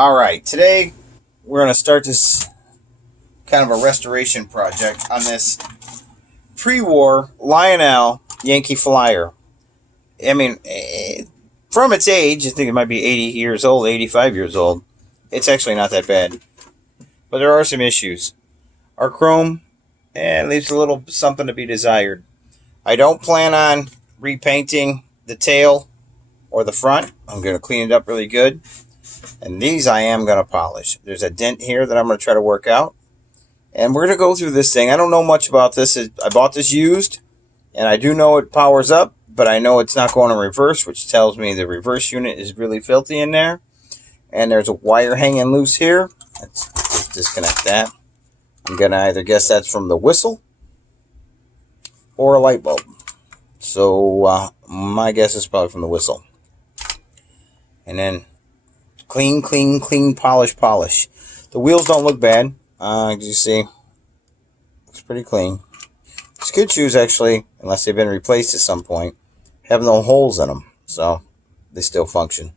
All right, today we're going to start this kind of a restoration project on this pre-war Lionel Yankee Flyer. I mean, from its age, I think it might be 80 years old, 85 years old. It's actually not that bad, but there are some issues. Our chrome leaves a little something to be desired. I don't plan on repainting the tail or the front. I'm going to clean it up really good. And these I am going to polish. There's a dent here that I'm going to try to work out. And we're going to go through this thing. I don't know much about this. I bought this used, and I do know it powers up, but I know it's not going in reverse, which tells me the reverse unit is really filthy in there. And there's a wire hanging loose here. Let's disconnect that. I'm going to either guess that's from the whistle or a light bulb. So my guess is probably from the whistle. And then clean, polish. The wheels don't look bad. As you see, it's pretty clean. Skid shoes, actually, unless they've been replaced at some point, have no holes in them. So they still function.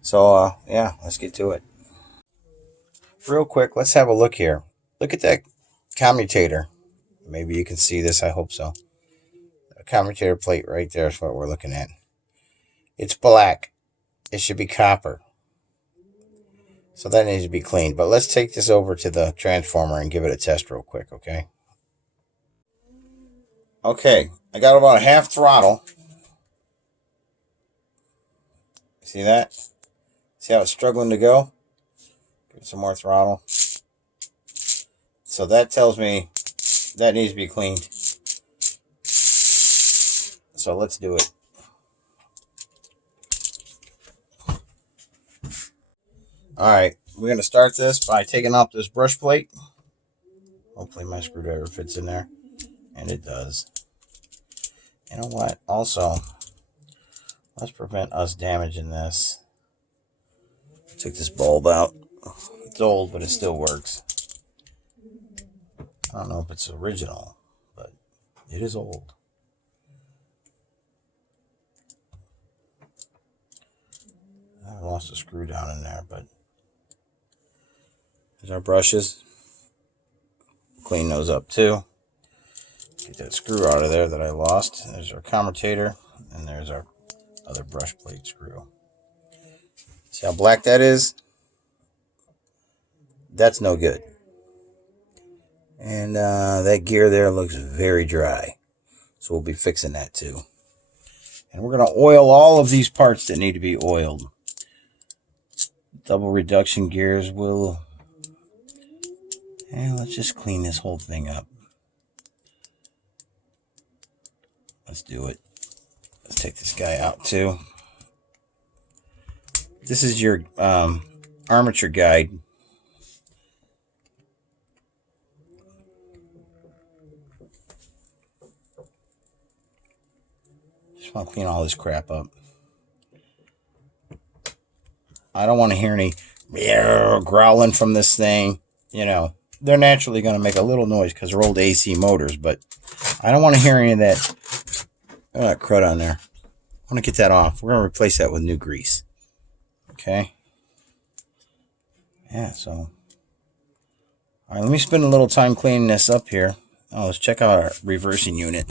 So, yeah, let's get to it. Real quick, let's have a look here. Look at that commutator. Maybe you can see this. I hope so. A commutator plate right there is what we're looking at. It's black. It should be copper. So that needs to be cleaned. But let's take this over to the transformer and give it a test real quick, okay? Okay, I got about a half throttle. See that? See how it's struggling to go? Give it some more throttle. So that tells me that needs to be cleaned. So let's do it. Alright, we're going to start this by taking off this brush plate. Hopefully my screwdriver fits in there. And it does. You know what? Also, let's prevent us damaging this. Took this bulb out. It's old, but it still works. I don't know if it's original, but it is old. I lost a screw down in there, but there's our brushes. Clean those up too. Get that screw out of there that I lost. There's our commutator, and there's our other brush plate screw. See how black that is? That's no good. And that gear there looks very dry. So we'll be fixing that too. And we're going to oil all of these parts that need to be oiled. Double reduction gears will... And let's just clean this whole thing up. Let's do it. Let's take this guy out too. This is your armature guide. Just want to clean all this crap up. I don't want to hear any growling from this thing. You know, they're naturally going to make a little noise because they're old AC motors, but I don't want to hear any of that crud on there. I want to get that off. We're going to replace that with new grease. Okay. Yeah, so. All right, let me spend a little time cleaning this up here. Oh, let's check out our reversing unit.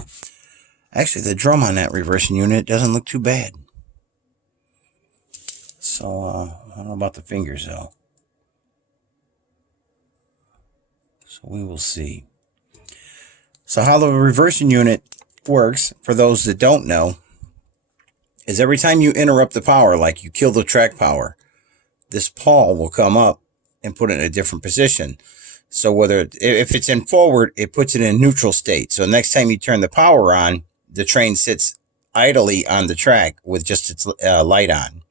Actually, the drum on that reversing unit doesn't look too bad. So, I don't know about the fingers, though. So we will see. So how the reversing unit works, for those that don't know, is every time you interrupt the power, like you kill the track power, this pawl will come up and put it in a different position. So if it's in forward, it puts it in neutral state. So next time you turn the power on, the train sits idly on the track with just its light on.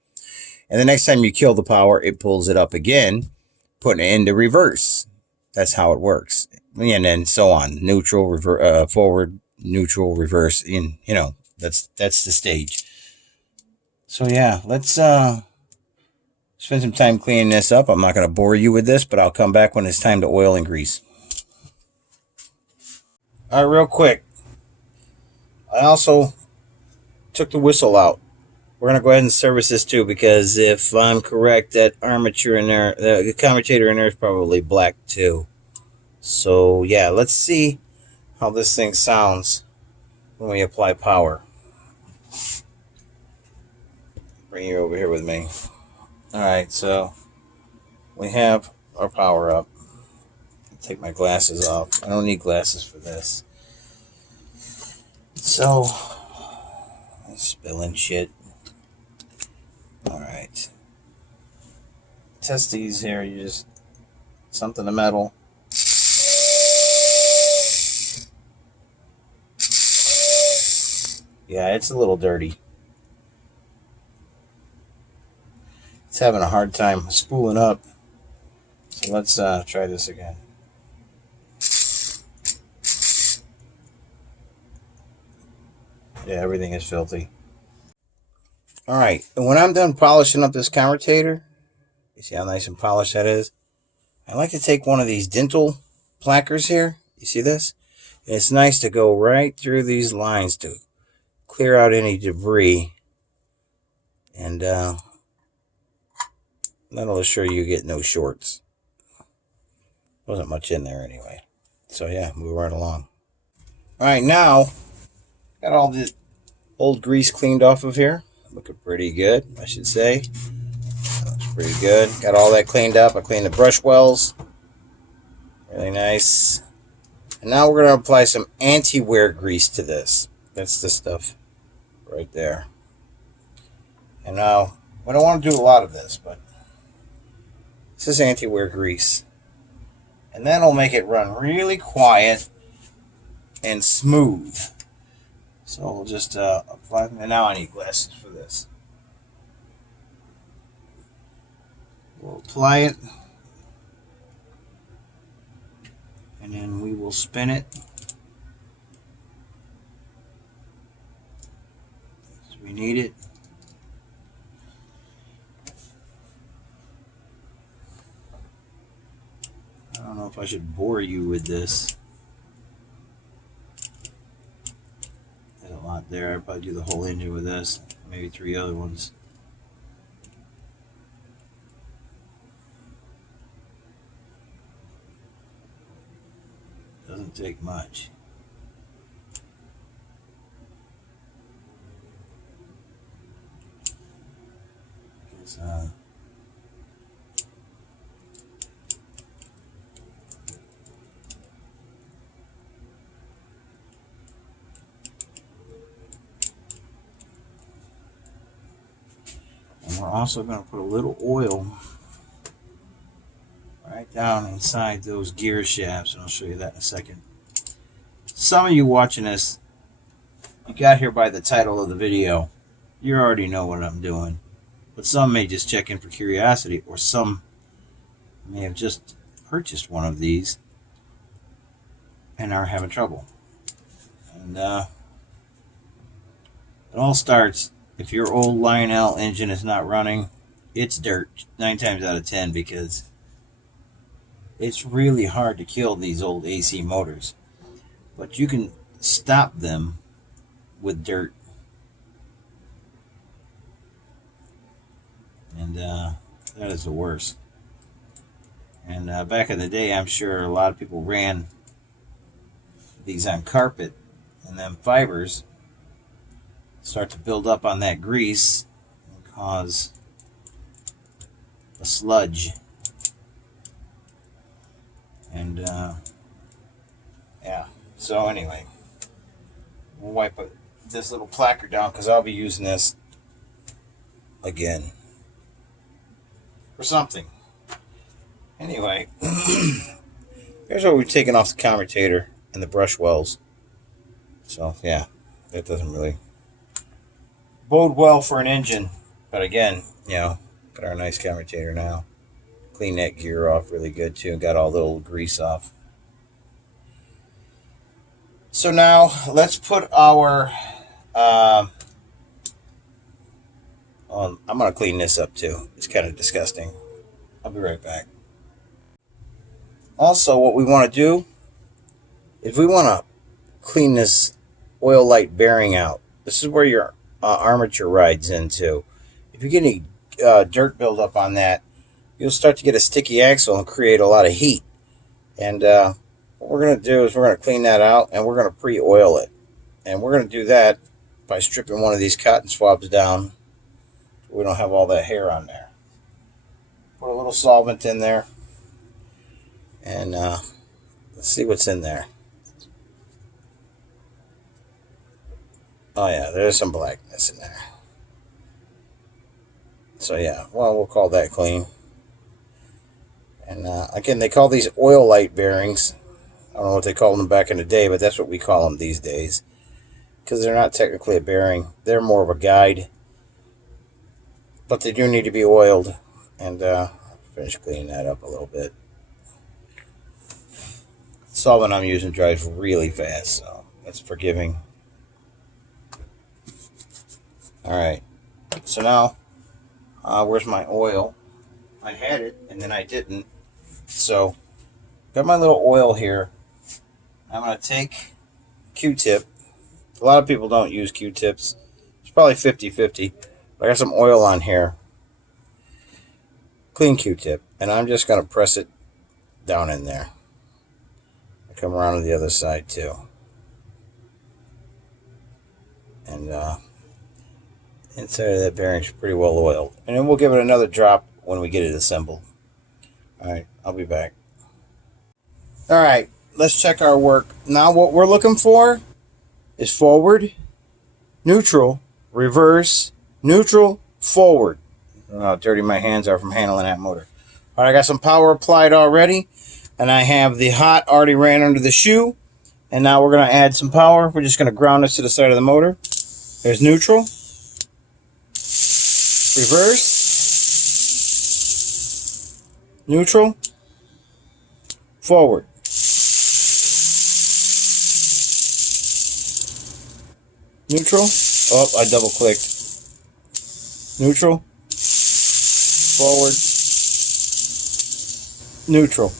And the next time you kill the power, it pulls it up again, putting it into reverse. That's how it works. And then so on. Neutral, forward, neutral, reverse. And, you know, that's the stage. So, yeah, let's spend some time cleaning this up. I'm not going to bore you with this, but I'll come back when it's time to oil and grease. All right, real quick. I also took the whistle out. we're going to go ahead and service this too, because if I'm correct, that armature in there, the commutator in there is probably black too. So yeah, let's see how this thing sounds when we apply power. Bring you over here with me. Alright, so we have our power up. Take my glasses off. I don't need glasses for this. So, spilling shit. Alright. Test these here. You just something to metal. Yeah, it's a little dirty. It's having a hard time spooling up. So let's try this again. Yeah, everything is filthy. Alright, and when I'm done polishing up this commutator, you see how nice and polished that is? I like to take one of these dental placers here. You see this? And it's nice to go right through these lines to clear out any debris. And that'll assure you get no shorts. Wasn't much in there anyway. So yeah, move right along. Alright, now got all the old grease cleaned off of here. Looking pretty good, I should say. Looks pretty good. Got all that cleaned up. I cleaned the brush wells. Really nice. And now we're going to apply some anti-wear grease to this. That's the stuff right there. And now, we don't want to do a lot of this, but this is anti-wear grease. And that'll make it run really quiet and smooth. So we'll just apply, and now I need glasses for this. We'll apply it, and then we will spin it. So we need it. I don't know if I should bore you with this. There's a lot there. I'd probably do the whole engine with this. Maybe 3 other ones. Doesn't take much. Guess, and we're also going to put a little oil right down inside those gear shafts, and I'll show you that in a second. Some of you watching this, you got here by the title of the video. You already know what I'm doing. But some may just check in for curiosity, or some may have just purchased one of these and are having trouble. And it all starts, if your old Lionel engine is not running, it's dirt 9 times out of 10, because it's really hard to kill these old AC motors. But you can stop them with dirt. And that is the worst. And back in the day, I'm sure a lot of people ran these on carpet, and then fibers start to build up on that grease and cause a sludge. And yeah, so anyway, we'll wipe this little placard down, because I'll be using this again for something. Anyway, here's what we've taken off the commutator and the brush wells. So yeah, that doesn't really bode well for an engine. But again, you know, got our nice commutator now. Clean that gear off really good too, and got all the old grease off. So now let's put our I'm gonna clean this up too. It's kind of disgusting. I'll be right back. Also, what we want to do, if we want to clean this oil light bearing out, this is where your armature rides into. If you get any dirt buildup on that, you'll start to get a sticky axle and create a lot of heat. And what we're going to do is we're going to clean that out, and we're going to pre-oil it. And we're going to do that by stripping one of these cotton swabs down so we don't have all that hair on there. Put a little solvent in there, and let's see what's in there. Oh yeah, there's some blackness in there. So yeah, well, we'll call that clean. And again, they call these oil light bearings. I don't know what they called them back in the day, but that's what we call them these days. Because they're not technically a bearing. They're more of a guide. But they do need to be oiled. And finish cleaning that up a little bit. The solvent I'm using dries really fast, so that's forgiving. Alright, so now, where's my oil? I had it, and then I didn't. So, got my little oil here. I'm going to take Q-tip. A lot of people don't use Q-tips. It's probably 50-50. I got some oil on here. Clean Q-tip. And I'm just going to press it down in there. I come around to the other side too. And inside of that bearing's pretty well oiled. And then we'll give it another drop when we get it assembled. Alright, I'll be back. Alright, let's check our work. Now what we're looking for is forward, neutral, reverse, neutral, forward. I don't know how dirty my hands are from handling that motor. Alright, I got some power applied already. And I have the hot already ran under the shoe. And now we're going to add some power. We're just going to ground this to the side of the motor. There's neutral. Reverse. Neutral. Forward. Neutral. Oh, I double clicked. Neutral. Forward. Neutral.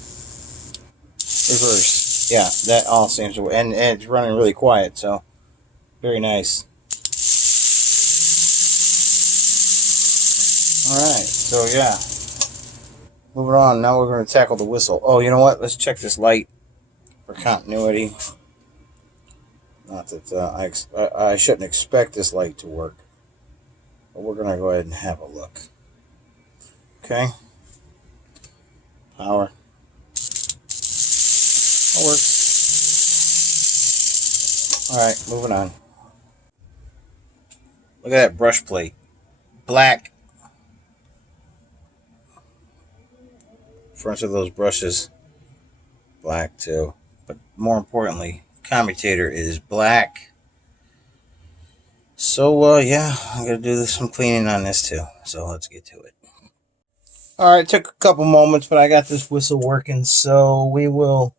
Reverse. Yeah, that all seems to work. And it's running really quiet, so very nice. Alright, so yeah. Moving on, now we're going to tackle the whistle. Oh, you know what? Let's check this light for continuity. Not that I shouldn't expect this light to work. But we're going to go ahead and have a look. Okay. Power. That works. Alright, moving on. Look at that brush plate. Black. Fronts of those brushes. Black too. But more importantly, commutator is black. So, yeah, I'm going to do some cleaning on this too. So let's get to it. Alright, took a couple moments, but I got this whistle working. So we will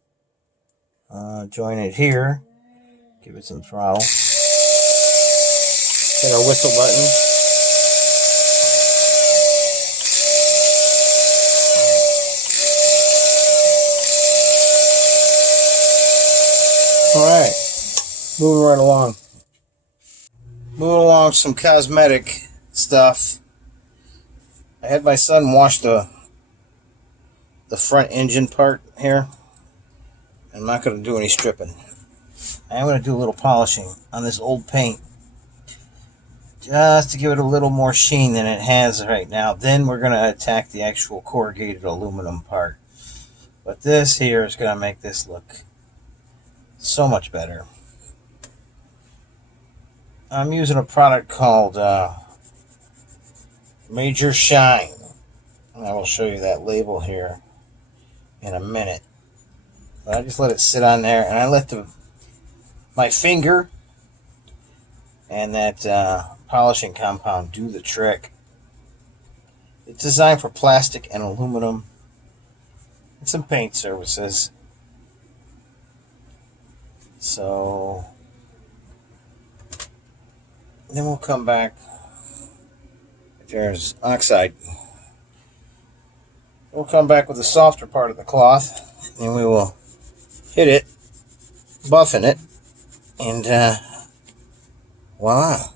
join it here. Give it some throttle. Hit our whistle button. Alright, moving right along. Moving along, some cosmetic stuff. I had my son wash the front engine part here. I'm not going to do any stripping. I am going to do a little polishing on this old paint. Just to give it a little more sheen than it has right now. Then we're going to attack the actual corrugated aluminum part. But this here is going to make this look so much better. I'm using a product called Major Shine. And I will show you that label here in a minute. But I just let it sit on there, and I let my finger and that polishing compound do the trick. It's designed for plastic and aluminum and some paint surfaces. So then we'll come back. If there's oxide, we'll come back with the softer part of the cloth, and we will hit it, buffing it, and voila.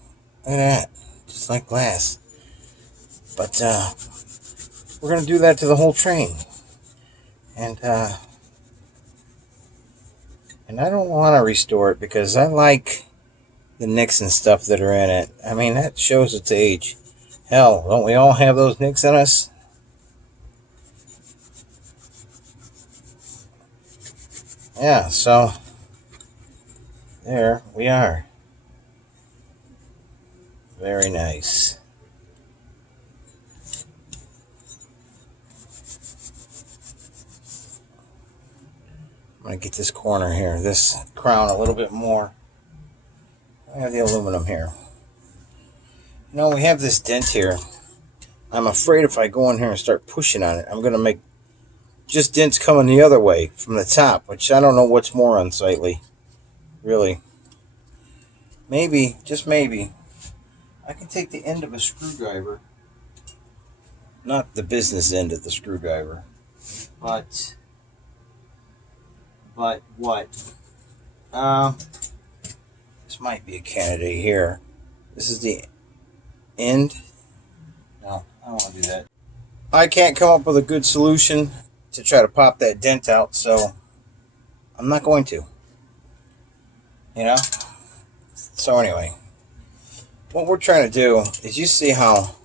Look at that. Just like glass. But we're going to do that to the whole train. And I don't want to restore it because I like the nicks and stuff that are in it. I mean, that shows its age. Hell, don't we all have those nicks in us? Yeah, so there we are. Very nice. I'm going to get this corner here, this crown a little bit more. I have the aluminum here. You know, we have this dent here. I'm afraid if I go in here and start pushing on it, I'm going to make just dents coming the other way from the top, which I don't know what's more unsightly, really. Maybe, just maybe, I can take the end of a screwdriver, not the business end of the screwdriver, but what? This might be a candidate here. This is the end. No, I don't want to do that. I can't come up with a good solution to try to pop that dent out, so I'm not going to. You know? So anyway, what we're trying to do is, you see how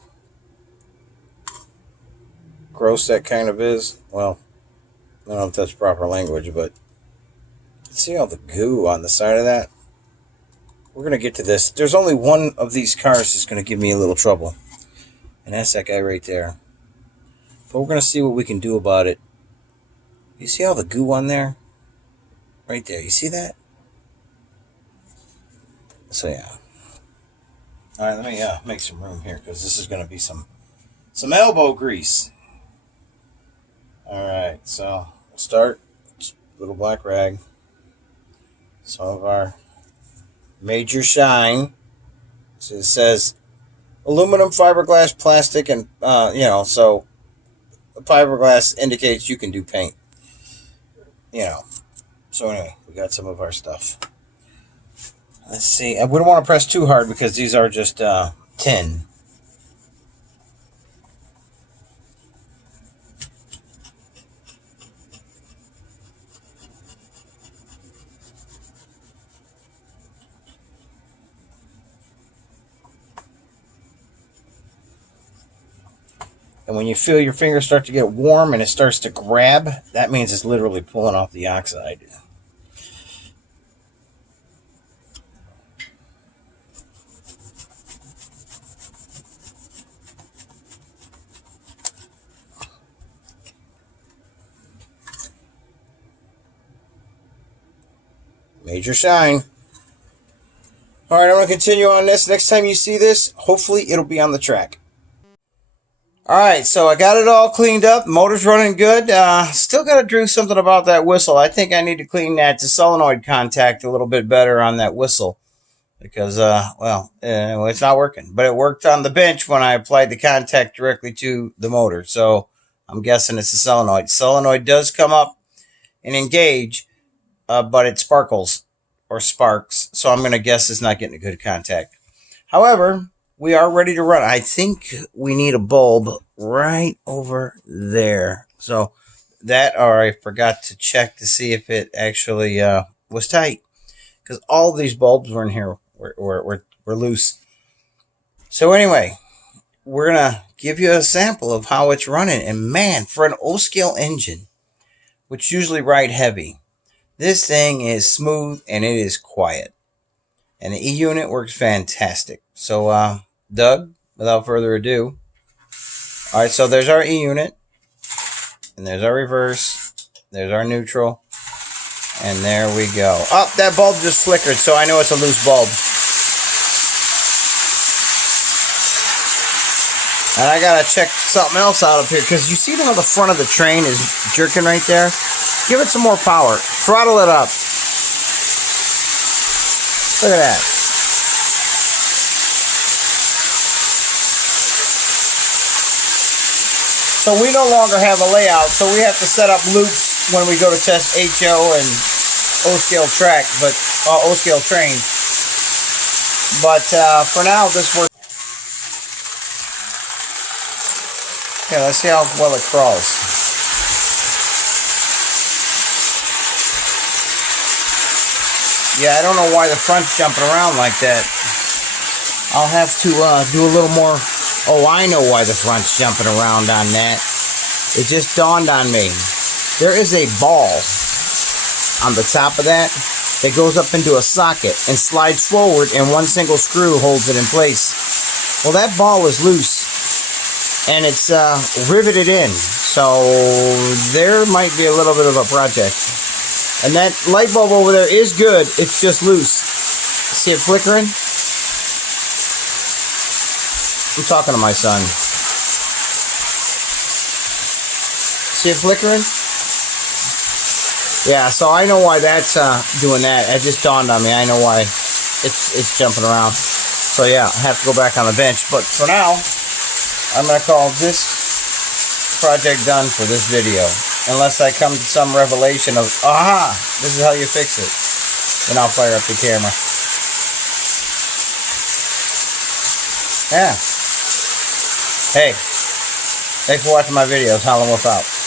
gross that kind of is? Well, I don't know if that's proper language, but see all the goo on the side of that? We're going to get to this. There's only one of these cars that's going to give me a little trouble, and that's that guy right there. But we're going to see what we can do about it. You see all the goo on there? Right there. You see that? So yeah. Alright, let me make some room here, because this is going to be some elbow grease. Alright, so we'll start. Just a little black rag. Some of our major shine. So it says aluminum, fiberglass, plastic, and so fiberglass indicates you can do paint. So anyway, we got some of our stuff. Let's see. We don't want to press too hard because these are just tin. And when you feel your fingers start to get warm and it starts to grab, that means it's literally pulling off the oxide. Major shine. All right, I'm going to continue on this. Next time you see this, hopefully it'll be on the track. All right, so I got it all cleaned up. Motor's running good. Still got to do something about that whistle. I think I need to clean that solenoid contact a little bit better on that whistle because, it's not working. But it worked on the bench when I applied the contact directly to the motor. So I'm guessing it's the solenoid. Solenoid does come up and engage, but it sparkles or sparks. So I'm going to guess it's not getting a good contact. However, we are ready to run. I think we need a bulb right over there. So that, or I forgot to check to see if it actually was tight. Because all of these bulbs were in here, were loose. So anyway, we're going to give you a sample of how it's running. And man, for an O-scale engine, which usually ride heavy, this thing is smooth and it is quiet. And the E-unit works fantastic. So, Doug, without further ado. All right, so there's our E-unit. And there's our reverse. There's our neutral. And there we go. Oh, that bulb just flickered, so I know it's a loose bulb. And I got to check something else out up here, because you see how the front of the train is jerking right there? Give it some more power. Throttle it up. Look at that. So we no longer have a layout, so we have to set up loops when we go to test HO and O-scale track, but O-scale train. But for now, this works. Okay, let's see how well it crawls. Yeah, I don't know why the front's jumping around like that. I'll have to do a little more. Oh, I know why the front's jumping around on that. It just dawned on me. There is a ball on the top of that goes up into a socket and slides forward, and one single screw holds it in place. Well, that ball is loose, and it's riveted in. So there might be a little bit of a project. And that light bulb over there is good. It's just loose. See it flickering? I'm talking to my son. See it flickering? Yeah, so I know why that's doing that. It just dawned on me. I know why it's jumping around. So yeah, I have to go back on the bench. But for now, I'm going to call this project done for this video. Unless I come to some revelation of, aha, this is how you fix it. Then I'll fire up the camera. Yeah. Hey, thanks for watching my videos. Holla Wolf out.